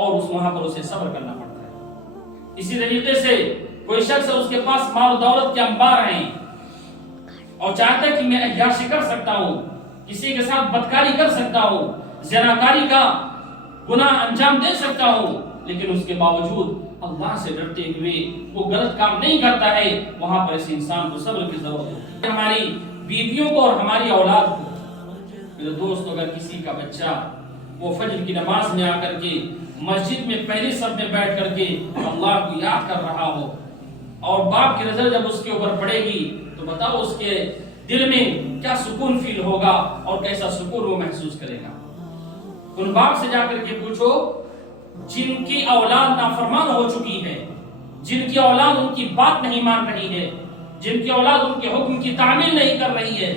اور وہاں پر اسے صبر کرنا پڑتا ہے۔ اسی طریقے سے کوئی شخص اس کے پاس مال و دولت کے انبار ہیں اور چاہتا ہے کہ میں عیاشی کر سکتا ہوں، کسی کے ساتھ بدکاری کر سکتا ہوں، زناکاری کا گناہ انجام دے سکتا ہوں، لیکن اس کے باوجود اللہ سے ڈرتے ہوئے وہ غلط کام نہیں کرتا ہے، وہاں پر اس انسان کو صبر کی ضرورت ہے۔ ہماری بیویوں کو اور ہماری اولاد کو، میرے دوست، اگر کسی کا بچہ وہ فجر کی نماز میں آ کر کے مسجد میں پہلی صف میں بیٹھ کر کے اللہ کو یاد کر رہا ہو اور باپ کی نظر جب اس کے اوپر پڑے گی تو بتاؤ اس کے دل میں کیا سکون فیل ہوگا اور کیسا سکون وہ محسوس کرے گا۔ ان باپ سے جا کر کے پوچھو جن کی اولاد نافرمان ہو چکی ہے، جن کی اولاد ان کی بات نہیں مان رہی ہے، جن کی اولاد ان کے حکم کی تعمیل نہیں کر رہی ہے،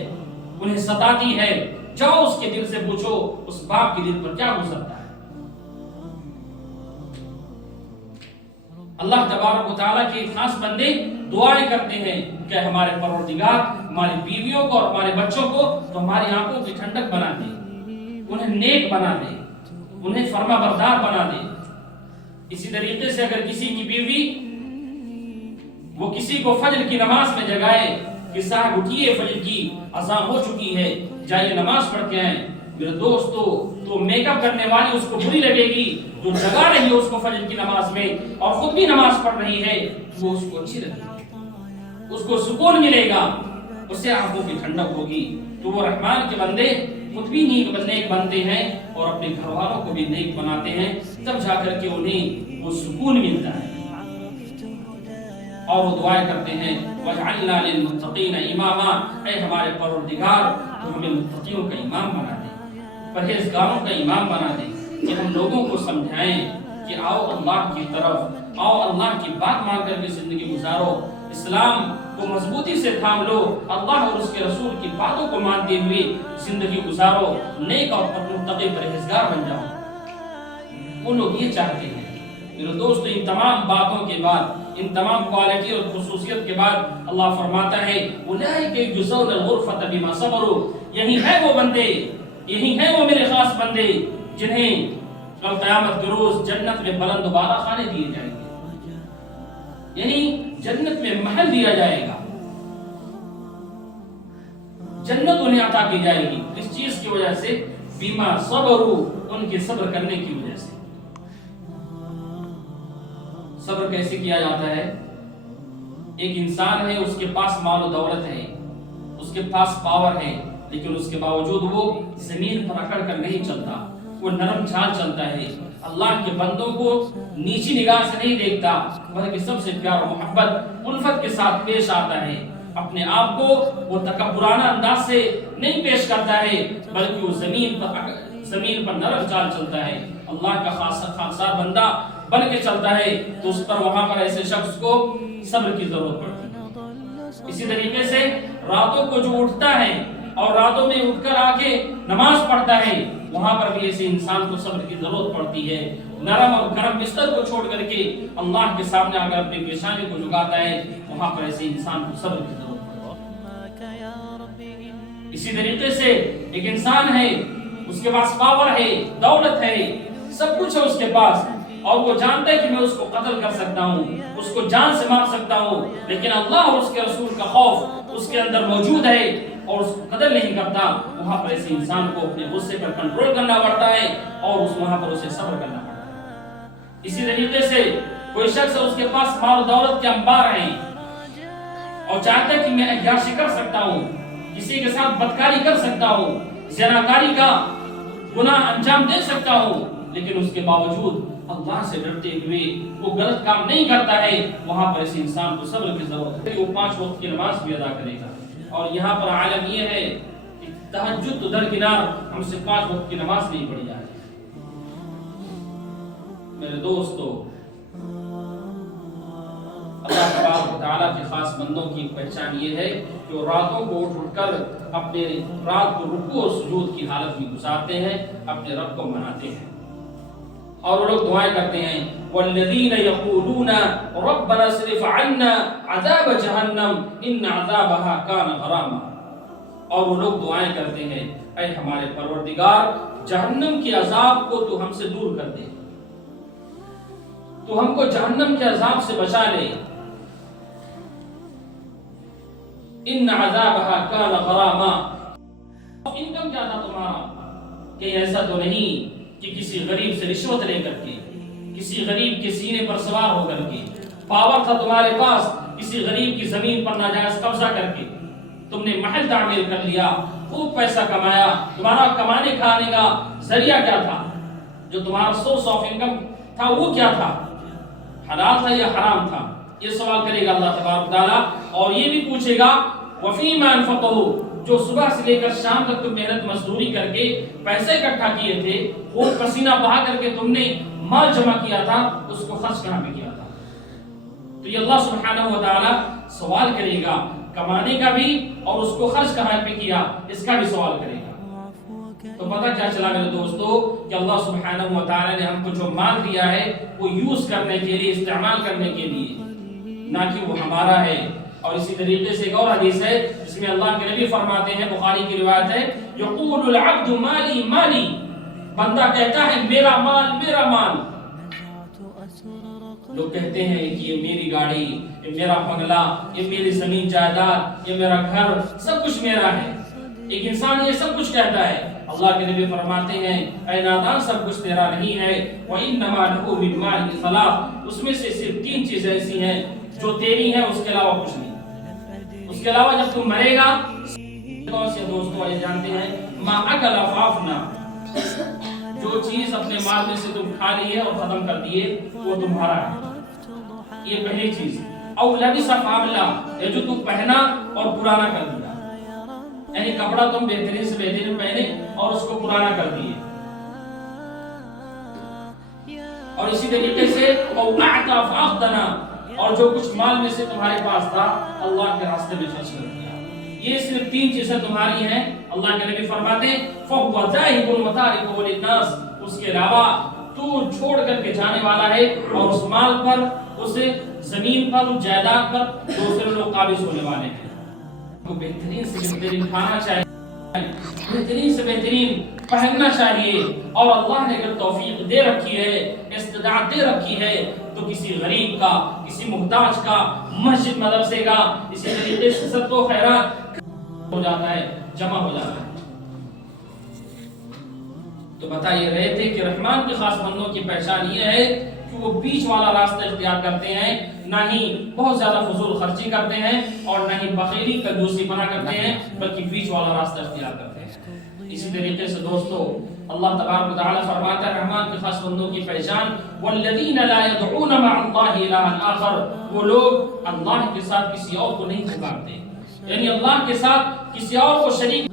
انہیں ستاتی ہے، جاؤ اس کے دل سے پوچھو اس باپ کے دل پر کیا گزرتا ہے۔ اللہ تبارک و تعالیٰ کے خاص بندے دعائیں کرتے ہیں کہ ہمارے پروردگار ہماری بیویوں کو اور ہمارے بچوں کو تو ہماری آنکھوں کی ٹھنڈک بنا دے، انہیں نیک بنا دے، انہیں فرما بردار بنا دے۔ اسی طریقے سے اگر کسی کی بیوی وہ کسی کو فجر کی نماز میں جگائے کہ صاحب اٹھیے فجر کی اذان ہو چکی ہے، جائیے نماز پڑھ کے آئیں، میرے دوستو تو میک اپ کرنے والی اس کو بری لگے گی، جو جگا رہی ہے اس کو فجر کی نماز میں اور خود بھی نماز پڑھ رہی ہے، وہ اس کو اچھی لگے گی، اس کو سکون ملے گا، اسے آنکھوں کی ٹھنڈک ہوگی۔ تو وہ رحمان کے بندے خود بھی نیک بنتے ہیں اور اپنے گھر والوں کو بھی نیک بناتے ہیں، تب جا کر کے انہیں وہ سکون ملتا ہے۔ اور وہ دعائیں کرتے ہیں وَجْعَلْنَا لِلْمُتَّقِينَ إِمَامًا، اے ہمارے پروردگار تو ہمیں متقیوں کا امام بنا دے، پرہیزگاروں کا امام بنا دے، کہ ہم لوگوں کو سمجھائیں کہ آؤ اللہ کی طرف، آؤ اللہ کی بات مان کر کے زندگی گزارو، اسلام کو مضبوطی سے تھام لو، اللہ اور اس کے رسول کی باتوں کو مانتے ہوئے زندگی گزارو، نیک اور متقی پرہیزگار بن جاؤ۔ وہ لوگ یہ چاہتے ہیں۔ میرے دوستو ان تمام باتوں کے بعد، ان تمام کوالٹی اور خصوصیت کے بعد اللہ فرماتا ہے اولئک یجزون الغرفۃ بما صبروا، یہی ہے وہ بندے، یہی ہے وہ میرے خاص بندے جنہیں کل قیامت کے روز جنت میں بلند و بالا خانے دیے جائیں گے، یعنی جنت میں محل دیا جائے گا، جنت انہیں عطا کی جائے گی۔ اس چیز کی وجہ سے بما صبروا، ان کے صبر کرنے کی وجہ سے۔ صبر کیسے کیا جاتا ہے؟ ایک انسان ہے، اس کے پاس مال و دولت ہے، اس کے پاس پاور ہے، لیکن اس کے باوجود وہ زمین پر اکڑ کر نہیں چلتا، وہ نرم چال چلتا ہے، اللہ کے بندوں کو نیچی نگاہ سے نہیں دیکھتا، بلکہ سب سے پیار و محبت الفت کے ساتھ پیش آتا ہے، اپنے آپ کو وہ تکبرانہ انداز سے نہیں پیش کرتا ہے، بلکہ وہ زمین پر نرم چال چلتا ہے، اللہ کا خاصا بندہ بن کے چلتا ہے، تو اس پر وہاں پر ایسے شخص کو صبر کی ضرورت پڑتی ہے۔ اسی طریقے سے راتوں کو جو اٹھتا ہے اور راتوں میں اٹھ کر آ کے نماز پڑھتا ہے، وہاں پر بھی ایسے انسان کو صبر کی ضرورت پڑتی ہے، نرم اور گرم بستر کو چھوڑ کر کے اللہ کے سامنے آ کر اپنی پیشانی کو جھکاتا ہے، وہاں پر ایسے انسان کو صبر کی ضرورت پڑتی ہے۔ اسی طریقے سے ایک انسان ہے، اس کے پاس پاور ہے، دولت ہے، سب کچھ ہے اس کے پاس، اور وہ جانتا ہے کہ میں اس کو قتل کر سکتا ہوں، اس کو جان سے مار سکتا ہوں، لیکن اللہ اور اس کے رسول کا خوف اس کے اندر موجود ہے اور اس کو قتل نہیں کرتا، وہاں پر ایسے انسان کو اپنے غصے پر کنٹرول کرنا پڑتا ہے اور وہاں پر اسے صبر کرنا پڑتا ہے۔ اسی طریقے سے کوئی شخص اس کے پاس مال و دولت کے انبار ہیں اور چاہتا ہے کہ میں عیاشی کر سکتا ہوں، کسی کے ساتھ بدکاری کر سکتا ہوں، زناکاری کا گناہ انجام دے سکتا ہوں، لیکن اس کے باوجود اللہ سے ڈرتے ہوئے وہ غلط کام نہیں کرتا ہے، وہاں پر اس انسان کو صبر کی ضرورت ہے۔ وہ 5 وقت کی نماز بھی ادا کرے گا، اور یہاں پر عالم یہ ہے کہ تہجد تو درکنار، ہم سے 5 وقت کی نماز نہیں پڑھی جائے۔ میرے دوستو، اللہ تبارک و تعالیٰ کے خاص بندوں کی پہچان یہ ہے کہ وہ راتوں کو اٹھ کر اپنے رات کو رکوع اور سجود کی حالت میں گزارتے ہیں، اپنے رب کو مناتے ہیں، اور وہ لوگ دعائیں کرتے ہیں والذین یقولون ربنا اصرف عنا عذاب جہنم ان عذابها کان غراما، اور وہ لوگ دعائیں کرتے ہیں اے ہمارے پروردگار جہنم کے عذاب کو تو ہم سے دور کر دے، تو ہم کو جہنم کے عذاب سے بچا لے. ان عذابها کان غراما. انکم کیا تھا تمہارا؟ کہ ایسا تو نہیں کہ کسی غریب سے رشوت لے کر کے، کسی غریب کے سینے پر سوار ہو کر کے، پاور تھا تمہارے پاس کسی غریب کی زمین پر ناجائز قبضہ کر کے تم نے محل تعمیر کر لیا، خوب پیسہ کمایا. تمہارا کمانے کھانے کا ذریعہ کیا تھا؟ جو تمہارا سورس آف انکم تھا وہ کیا تھا؟ حلال تھا یا حرام تھا؟ یہ سوال کرے گا اللہ تبارک تعالیٰ. اور یہ بھی پوچھے گا وفیما انفقوا، جو صبح سے لے کر شام تک تم محنت مزدوری کر کے پیسے اکٹھا کیے تھے، وہ پسینہ بہا کر کے تم نے مال جمع کیا تھا، اس کو خرچ کہاں پہ کیا تھا؟ تو یہ اللہ سبحانہ و تعالیٰ سوال کرے گا کمانے کا بھی، اور اس کو خرچ کہاں پہ کیا اس کا بھی سوال کرے گا. تو پتہ کیا چلا میرے دوستو کہ اللہ سبحانہ و تعالیٰ نے ہم کو جو مال دیا ہے وہ یوز کرنے کے لیے، استعمال کرنے کے لیے، نہ کہ وہ ہمارا ہے. اور اسی طریقے سے ایک اور حدیث ہے جس میں اللہ کے نبی فرماتے ہیں، بخاری کی روایت ہے، یقول العبد مالی مالی، بندہ کہتا ہے میرا مال میرا مال. لوگ کہتے ہیں کہ یہ میری گاڑی، یہ میرا بنگلہ، یہ میری زمین جائیداد، یہ میرا گھر، سب کچھ میرا ہے. ایک انسان یہ سب کچھ کہتا ہے. اللہ کے نبی فرماتے ہیں اے نادان، سب کچھ تیرا نہیں ہے. وَإِنَّمَا لَهُ مِنْ مَالِهِ ثَلَاثٌ، اس میں سے صرف 3 چیزیں ایسی ہیں جو تیری ہیں، اس کے علاوہ کچھ نہیں. اس کے علاوہ جب تم مرے گا، کون سے دوستوں یہ جانتے ہیں، مَا أَكَلَ فَافْنَا، جو چیز اپنے مال میں سے تم کھا لیے اور ختم کر دیے وہ تمہارا ہے. یہ پہلی چیز. او لبس فابلا، یہ جو تم پہنا اور پرانا کر دیا، یعنی کپڑا تم بہترین سے بہترین پہنے اور اس کو پرانا کر دیے. اور اسی طریقے سے او اعطا فاقدنا، اور جو کچھ مال میں سے تمہارے پاس تھا اللہ کے راستے میں خرچ کر دیا. یہ صرف 3 چیزیں تمہاری ہیں. اللہ کے نبی فرماتے ہیں فَهُوَ ذَاهِبٌ وَتَارِكُ لِلنَّاسِ، اس کے علاوہ تو چھوڑ کر کے جانے والا ہے، اور اس مال پر، اس زمین پر، اس جائیداد پر دوسرے لوگ قابض ہونے والے ہیں. کو بہترین سے بہترین کھانا چاہیے، بہترین سے بہترین پہننا چاہیے. اور اللہ نے اگر توفیق دے رکھی ہے، استطاعت دے رکھی ہے، تو کسی غریب کا، کسی محتاج کا، مسجد مدرسے کا، اسی طریقے سے صدقہ و خیرات ہو جاتا ہے، جمع ہو جاتا ہے. تو بتا یہ رہے تھے کہ رحمان کے خاص بندوں کی پہچان یہ ہے کہ وہ بیچ والا راستہ اختیار کرتے ہیں، نہ ہی بہت زیادہ فضول خرچی کرتے ہیں اور نہ ہی بخیلی کنجوسی پنا کرتے ہیں، بلکہ بیچ والا راستہ اختیار کرتے ہیں. اسی طریقے سے دوستو اللہ تبارک و تعالی فرماتا ہے رحمان کے خاص بندوں کی پہچان والذین لا يدعون مع اللہ الہا آخر، وہ لوگ اللہ کے ساتھ کسی اور کو نہیں پکارتے، یعنی اللہ کے ساتھ کسی اور کو شریک.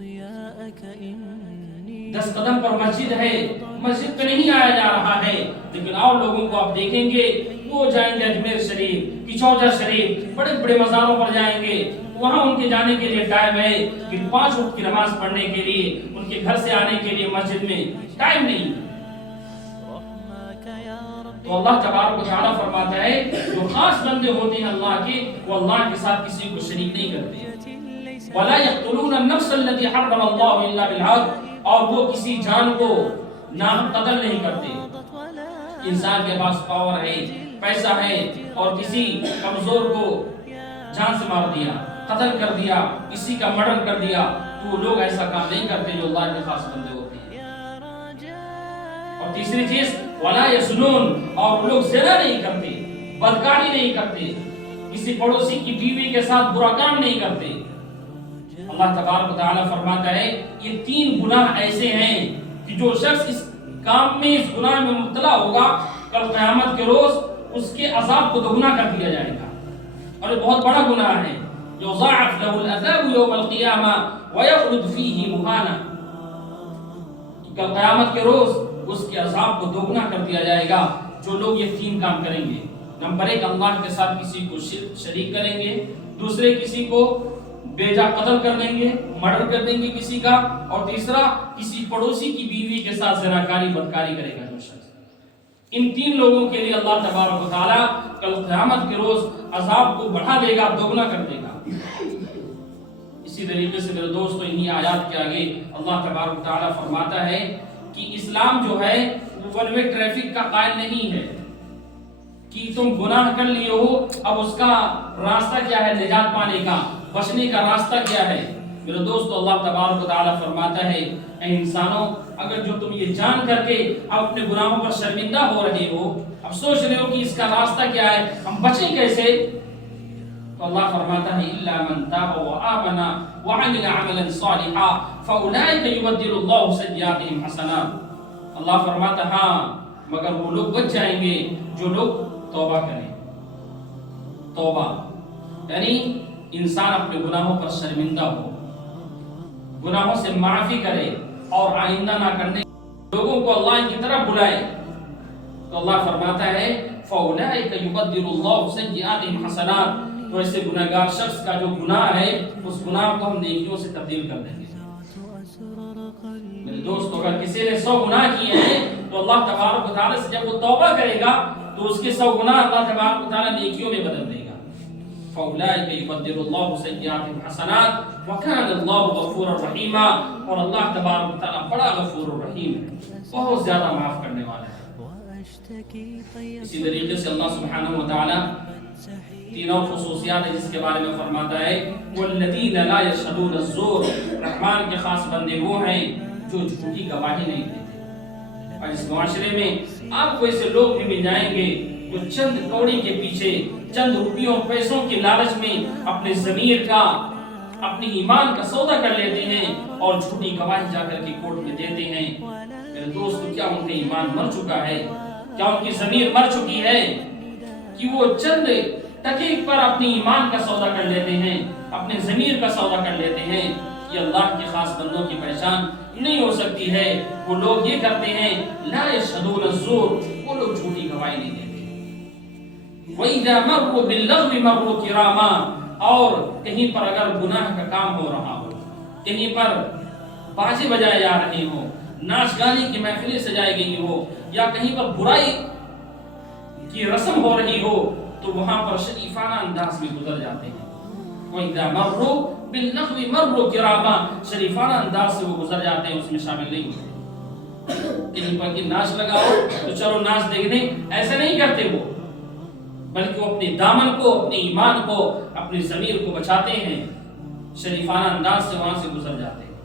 10 قدم پر مسجد ہے، مسجد پہ نہیں آیا جا رہا ہے، لیکن اور لوگوں کو آپ دیکھیں گے وہ جائیں گے اجمیر شریف، کچوجا شریف، بڑے بڑے مزاروں پر جائیں گے. وہاں ان کے جانے کے لیے ٹائم ہے کہ 5 وقت کی نماز پڑھنے کے لیے، ان کے گھر سے آنے کے لیے مسجد میں ٹائم نہیں. تو اللہ تبارک و تعالیٰ فرماتا ہے جو خاص بندے ہوتے ہیں اللہ کے، وہ اللہ کے ساتھ کسی کو شریک نہیں کرتے. وَلَا يَقْتُلُونَ النَّفْسَ الَّتِي حَرَّمَ اللَّهُ إِلَّا بِالْحَقِّ، اور وہ کسی جان کو ناحق قتل نہیں کرتے. انسان کے پاس پاور ہے، پیسہ ہے، اور کسی کمزور کو جان سے مار دیا، قتل کر دیا، کسی کا مرڈر کر دیا، تو وہ لوگ ایسا کام نہیں کرتے جو اللہ کے خاص بندے ہوتے ہیں. اور تیسری چیز وَلَا يَزْنُونَ، اور لوگ زنا نہیں کرتے، بدکاری نہیں کرتے، کسی پڑوسی کی بیوی کے ساتھ برا کام نہیں کرتے. اللہ تبارک و تعالیٰ فرماتا ہے یہ 3 گناہ ایسے ہیں کہ جو شخص اس کام میں، اس گناہ میں مبتلا ہوگا، کل قیامت کے روز اس کے عذاب کو دوگنا کر دیا جائے گا. اور یہ بہت بڑا گناہ ہے. یضاعف له العذاب یوم القیامہ ویخلد فیہ مہانا، کل قیامت کے روز اس کے عذاب کو دوگنا کر دیا جائے گا جو لوگ یہ 3 کام کریں گے. نمبر 1 اللہ کے ساتھ کسی کو شریک کریں گے، دوسرے کسی کو بے جا قتل کر دیں گے، مرڈر کر دیں گے کسی کا، اور تیسرا کسی پڑوسی کی بیوی کے ساتھ زناکاری بدکاری کرے گا جو شخص. ان 3 لوگوں کے لیے اللہ تبارک و تعالیٰ کل قیامت کے روز عذاب کو بڑھا دے گا، دوگنا کر دے گا. اسی طریقے سے میرے دوستو انہی آیات کے آگے اللہ تبارک و تعالیٰ فرماتا ہے کہ اسلام جو ہے وہ ون وے ٹریفک کا قائل نہیں ہے. کہ تم گناہ کر لیے ہو، اب اس کا راستہ کیا ہے نجات پانے کا، بچنے کا راستہ کیا ہے؟ میرے دوستو، اللہ تبارک و تعالیٰ فرماتا ہے اے انسانوں، اگر جو تم یہ جان کر کے اب اپنے گناہوں پر شرمندہ ہو رہے ہو، اب سوچ رہے ہو کہ اس کا راستہ کیا ہے، ہم بچیں کیسے، تو اللہ فرماتا ہے الا من تاب وآمن وعمل عملا صالحا فاولئک یبدل اللہ سیئاتہم حسنات۔ اللہ فرماتا ہاں مگر وہ لوگ بچ جائیں گے جو لوگ توبہ کریں۔ توبہ یعنی انسان اپنے گناہوں پر شرمندہ ہو، گناہوں سے معافی کرے اور آئندہ نہ کرنے لوگوں کو اللہ کی طرف بلائے، تو اللہ فرماتا ہے فاولئک یبدل اللہ سیئاتہم حسنات، تو ایسے گناہگار شخص کا جو گناہ ہے اس گناہ کو ہم نیکیوں سے تبدیل کر دیں گے۔ میرے دوست، اگر کسی نے 100 گناہ کیے ہیں تو اللہ تبارک و تعالیٰ سے جب وہ توبہ کرے گا تو اس کے 100 گناہ اللہ تبارک و تعالیٰ نیکیوں میں بدل دے گا۔ فَأُولَٰئِكَ يُبَدِّلُ اللَّهُ سَيِّئَاتِهِمْ حَسَنَاتٍ وَكَانَ اللَّهُ غَفُورًا رَحِيمًا، اور اللہ تبارک و تعالیٰ بڑا غفور الرحیم ہے، بہت زیادہ معاف کرنے والا ہے۔ اسی طریقے سے اللہ سبحانہ و تعالیٰ تینوں خصوصیات ہیں جس کے بارے میں فرماتا ہے وَالَّذِينَ لَا يَشْهَدُونَ الزُّورَ، رحمان کے خاص بندے وہ ہیں جو جھوٹی گواہی نہیں دیتے۔ اور اس معاشرے میں آپ کو ایسے لوگ بھی مل جائیں گے جو چند کوڑی کے پیچھے، چند روپیوں پیسوں کے لالچ میں اپنے ضمیر کا، اپنی ایمان کا سودا کر لیتے ہیں اور جھوٹی گواہی جا کر کے کورٹ میں دیتے ہیں۔ میرے دوست، کیا ان کا ایمان مر چکا ہے؟ کیا ان کی ضمیر مر چکی ہے کہ وہ چند ٹکے پر اپنی ایمان کا سودا کر لیتے ہیں، اپنے ضمیر کا سودا کر لیتے ہیں؟ یہ اللہ کے خاص بندوں کی پہچان نہیں ہو سکتی ہے۔ وہ لوگ یہ کرتے ہیں لا یشهدون الزور، وہ لوگ جھوٹی گواہی نہیں دیتے۔ وَإِذَا مَرُّوا بِاللَّغْوِ مَرُّوا كِرَامًا، اور کہیں پر اگر گناہ کا کام ہو رہا ہو، کہیں پر باجے بجائے جا رہے ہوں، ناچ گانے کی محفلیں سجائی گئی ہو، یا کہیں پر برائی کی رسم ہو رہی ہو، تو وہاں پر شریفانہ انداز میں گزر جاتے ہیں۔ وَإِذَا مَرُّوا بِاللَّغْوِ مَرُّوا كِرَامًا، شریفانہ انداز سے وہ گزر جاتے ہیں، اس میں شامل نہیں ہوتے۔ کہیں پر کہ ناچ لگاؤ تو چلو ناچ دیکھنے، ایسا نہیں کرتے وہ، بلکہ وہ اپنے دامن کو، اپنے ایمان کو، اپنی ضمیر کو بچاتے ہیں، شریفانہ انداز سے وہاں سے گزر جاتے ہیں۔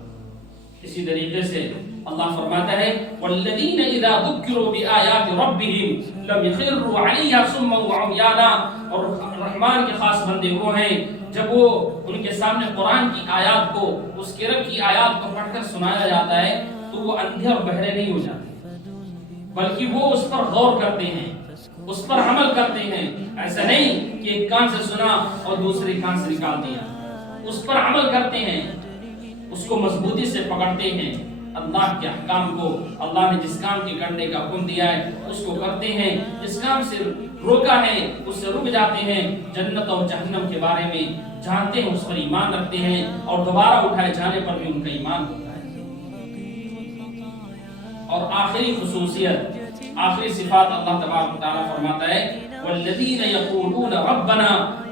اسی طریقے سے اللہ فرماتا ہے وَالَّذِينَ إِذَا ذُكِّرُوا بِآيَاتِ رَبِّهِمْ لَمْ يَخِرُّوا عَلَيْهَا صُمًّا وَعُمْيَانًا، اور رحمان کے خاص بندے وہ ہیں جب وہ ان کے سامنے قرآن کی آیات کو، اس کے رب کی آیات کو پڑھ کر سنایا جاتا ہے تو وہ اندھے اور بہرے نہیں ہو جاتے، بلکہ وہ اس پر غور کرتے ہیں، اس پر عمل کرتے ہیں۔ ایسا نہیں کہ ایک کان سے سنا اور دوسرے کان سے نکال دیا، اس پر عمل کرتے ہیں، اس کو مضبوطی سے پکڑتے ہیں، اللہ کے احکام کو، اللہ نے جس کام کے کرنے کا حکم دیا ہے اس کو کرتے ہیں، جس کام سے روکا ہے اس سے رک جاتے ہیں، جنت اور جہنم کے بارے میں جانتے ہیں، اس پر ایمان رکھتے ہیں، اور دوبارہ اٹھائے جانے پر بھی ان کا ایمان ہوتا ہے۔ اور آخری خصوصیت، آخری صفات اللہ تبارک و تعالیٰ فرماتا ہے والذین یقولون ربنا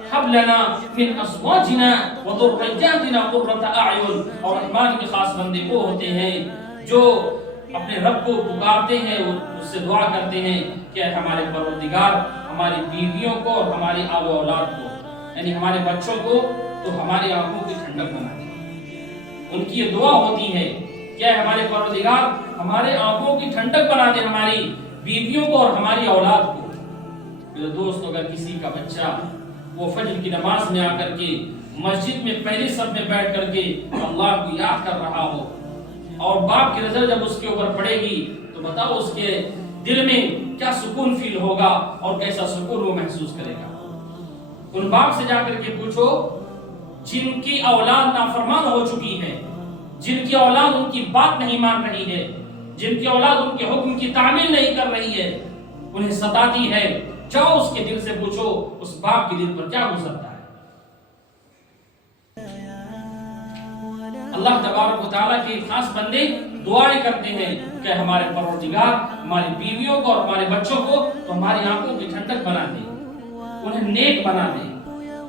هب لنا من ازواجنا وذرياتنا قرة اعین، اور رحمان کے خاص بندے وہ ہوتے ہیں جو اپنے رب کو پکارتے ہیں، اس سے دعا کرتے ہیں کہ ہمارے پروردگار ہماری بیویوں کو اور ہماری آل و اولاد کو، یعنی ہمارے بچوں کو، تو ہماری آنکھوں کی ٹھنڈک بنا دے۔ ان کی یہ دعا ہوتی ہے کہ ہمارے پروردگار ہمارے آنکھوں کی ٹھنڈک بنا دے، ہماری بیویوں کو اور ہماری اولاد کو۔ میرے دوست، اگر کسی کا بچہ وہ فجر کی نماز میں آ کر کے مسجد میں پہلی صف میں بیٹھ کر کے اللہ کو یاد کر رہا ہو، اور باپ کی نظر جب اس کے اوپر پڑے گی تو بتاؤ اس کے دل میں کیا سکون فیل ہوگا اور کیسا سکون وہ محسوس کرے گا۔ ان باپ سے جا کر کے پوچھو جن کی اولاد نافرمان ہو چکی ہے، جن کی اولاد ان کی بات نہیں مان رہی ہے، جن کی اولاد ان کے حکم کی تعمیل نہیں کر رہی ہے، انہیں ستاتی ہے، جاؤ اس کے دل سے پوچھو اس باپ کے دل پر کیا گزرتا ہے۔ اللہ تبارک و تعالیٰ کے خاص بندے دعائیں کرتے ہیں کہ ہمارے پروردگار ہماری بیویوں کو اور ہمارے بچوں کو تو ہماری آنکھوں کی ٹھنڈک بنا دے، انہیں نیک بنا دے،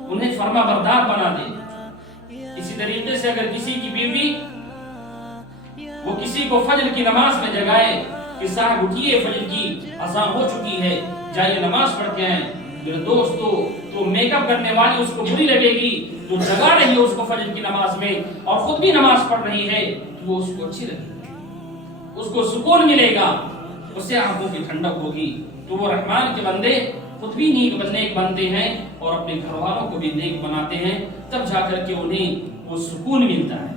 انہیں فرما بردار بنا دے۔ اسی طریقے سے اگر کسی کی بیوی وہ کسی کو فجر کی نماز میں جگائے کہ صاحب اٹھیے فجر کی اذان ہو چکی ہے، جائیے نماز پڑھ کے آئیں. میرے دوستو تو میک اپ کرنے والی اس کو بری لگے گی، جو جگا رہی ہے اس کو فجر کی نماز میں اور خود بھی نماز پڑھ رہی ہے، تو وہ اس کو اچھی لگے گی، اس کو سکون ملے گا، اس سے آنکھوں کی ٹھنڈک ہوگی. تو وہ رحمان کے بندے خود بھی نیک بنتے ہیں اور اپنے گھر والوں کو بھی نیک بناتے ہیں، تب جا کر کے انہیں وہ سکون ملتا ہے.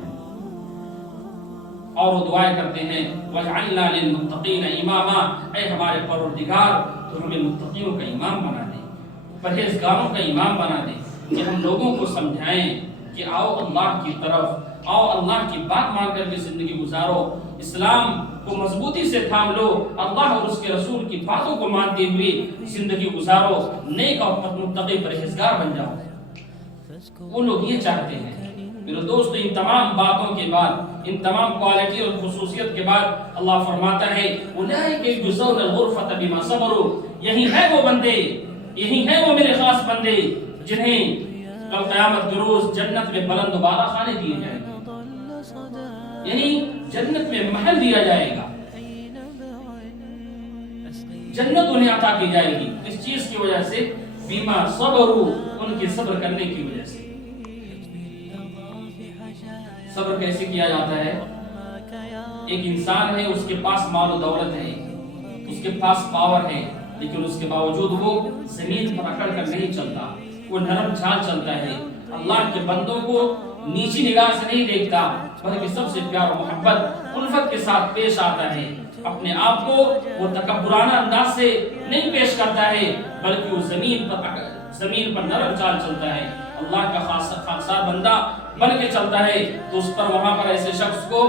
اور وہ دعائیں کرتے ہیں وَجْعَلْنَا لِلْمُتَّقِينَ إِمَامًا، اے ہمارے پروردگار تو ہمیں متقیوں کا امام بنا دے، پرہیزگاروں کا امام بنا دے، کہ ہم لوگوں کو سمجھائیں کہ آؤ اللہ کی طرف، آؤ اللہ کی بات مان کر کے زندگی گزارو، اسلام کو مضبوطی سے تھام لو، اللہ اور اس کے رسول کی باتوں کو مانتے ہوئے زندگی گزارو، نیک اور متقی پرہیزگار بن جاؤ. وہ لوگ یہ چاہتے ہیں. میرے دوستو ان تمام باتوں کے بعد، ان تمام کوالٹی اور خصوصیت کے بعد اللہ فرماتا ہے اولئک یجزون الغرفۃ بما صبروا، یہی ہے وہ بندے، یہی ہے وہ میرے خاص بندے جنہیں کل قیامت کے روز جنت میں بلند و بالا خانے دیے جائیں گے، یعنی جنت میں محل دیا جائے گا، جنت انہیں عطا کی جائے گی. اس چیز کی وجہ سے بما صبروا، ان کے صبر کرنے کی وجہ سے. صبر کیسے کیا جاتا ہے؟ ایک انسان ہے، اس کے پاس مال و دولت ہے، اس کے پاس پاور ہے، لیکن اس کے باوجود وہ زمین پر اکڑ کر نہیں چلتا، وہ نرم چال چلتا ہے، اللہ کے بندوں کو نیچی نگاہ سے نہیں دیکھتا، بلکہ سب سے پیار و محبت الفت کے ساتھ پیش آتا ہے. اپنے آپ کو وہ تکبرانہ انداز سے نہیں پیش کرتا ہے، بلکہ وہ زمین پر نرم چال چلتا ہے، اللہ کا خاصا بندہ بن کے چلتا ہے. تو اس پر وہاں پر ایسے شخص کو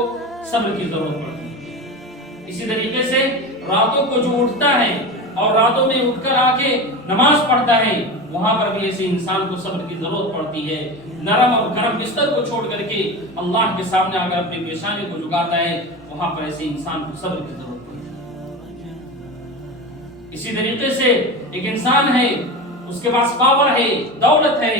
صبر کی ضرورت پڑتی ہے. اسی طریقے سے راتوں کو جو اٹھتا ہے اور راتوں میں اٹھ کر آ کے نماز پڑھتا ہے، وہاں پر بھی ایسے انسان کو صبر کی ضرورت پڑتی ہے. نرم اور گرم بستر کو چھوڑ کر کے اللہ کے سامنے اگر اپنی پیشانی کو جھکاتا ہے، وہاں پر ایسے انسان کو صبر کی ضرورت پڑتی ہے. اسی طریقے سے ایک انسان ہے، اس کے پاس پاور ہے، دولت ہے،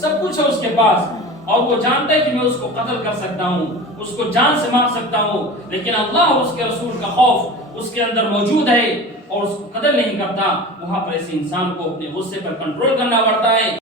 سب کچھ ہے اس کے پاس، اور وہ جانتا ہے کہ میں اس کو قتل کر سکتا ہوں، اس کو جان سے مار سکتا ہوں، لیکن اللہ اور اس کے رسول کا خوف اس کے اندر موجود ہے اور اس کو قتل نہیں کرتا. وہاں پر ایسے انسان کو اپنے غصے پر کنٹرول کرنا پڑتا ہے.